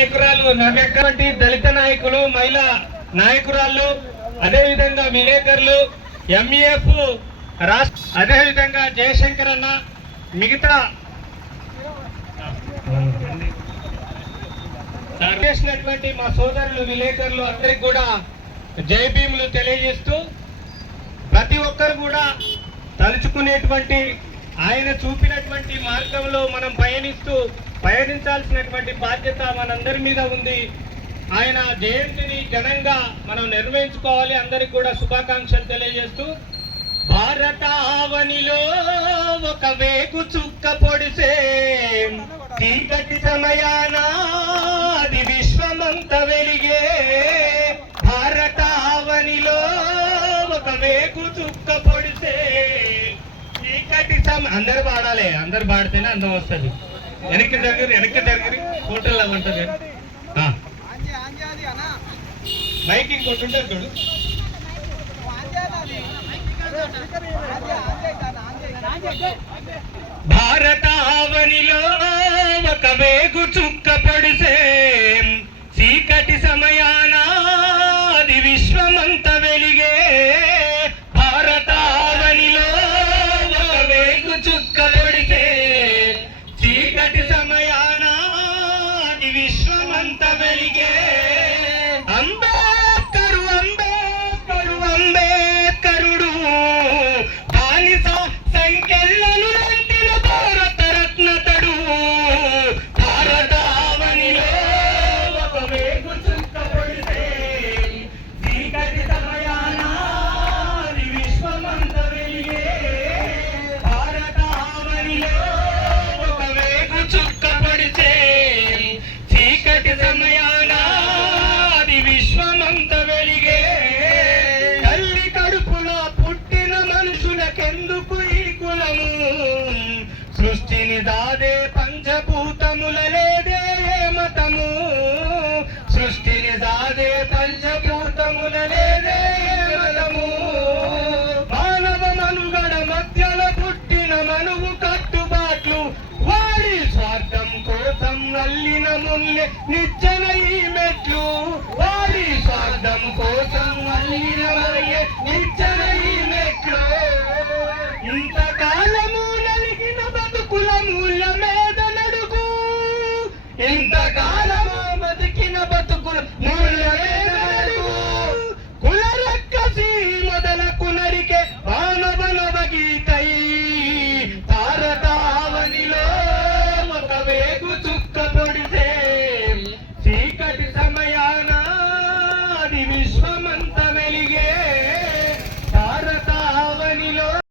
నాయకురాలు నవ్యటువంటి దళిత నాయకులు, మహిళా నాయకురాళ్ళు, అదేవిధంగా విలేకరులు, ఎంఈఎఫ్ రాష్ట్ర, అదేవిధంగా జయశంకర్ అన్న, మిగతా చేసినటువంటి మా సోదరులు విలేకరులు అందరికి కూడా జై భీములు తెలియజేస్తూ, ప్రతి ఒక్కరు కూడా తలుచుకునేటువంటి ఆయన చూపినటువంటి మార్గంలో మనం పయనించాల్సినటువంటి బాధ్యత మనందరి మీద ఉంది. ఆయన జయంతిని ఘనంగా మనం నిర్వహించుకోవాలి. అందరికి కూడా శుభాకాంక్షలు తెలియజేస్తూ, భారతావనిలో ఒక వేగు చుక్క పొడిసే చీకటి సమయాన అది విశ్వమంత వెలిగే. భారతావనిలో ఒక వేగు చుక్క పొడిసే చీకటి అందరు పాడాలి, అందరు పాడితేనే అందం వస్తుంది. వెనక్కి దగ్గర హోటల్ ఉంటుంది మైక్ ఇంకోటి ఉంటుంది చూడు. భారతావనిలో ఒక వేగు చుక్క పొడిసే చీకటి సమయాన అది విశ్వమంత వెలిగే. భారతావనిలో ఒక వేగు చుక్క పొడిసే చీకటి సమయాన అది విశ్వమంత వెలిగే. అంబేద్కరుడు బానిస సంఖ్యలను రంటిన భారతరత్నతడు. భారతావనిలో ఒక వేగు చుక్క పొడిసే చీకటి సమయాన అది విశ్వమంత వెలిగే. భారతావనిలో ఒక వేగు చుక్క పొడిసే చీకటి సమయాన అది విశ్వమంత వెలిగే. తల్లి కడుపులో పుట్టిన మనుషులకెందుకు ఈ కులము? సృష్టిని దాదే పంచభూతముల లేదే మతము. సృష్టిని దాదే పంచభూతముల లేదే మతము. మానవ మనుగడ మధ్యలో పుట్టిన మనువు కట్టుబాట్లు వారి స్వార్థం కోసం అల్లిన ముల్లె నిచ్చెన ఈ మెట్లు. వారి స్వార్థం కోసం అల్లిన ముల్లె నిచ్చెన ఈ మెట్లు. ఇంతకాలము నలిగిన బతుకుల మూల మీద నడుగు. ఇంతకాలము బతికిన బతుకుల మూల మీద నడుగు. కుల రక్కసి మొదలకు నరికే మానవనవగీతై. భారతావనిలో ఒక వేగు చుక్క పొడిసే చీకటి సమయాన అది విశ్వమంత వెలిగే.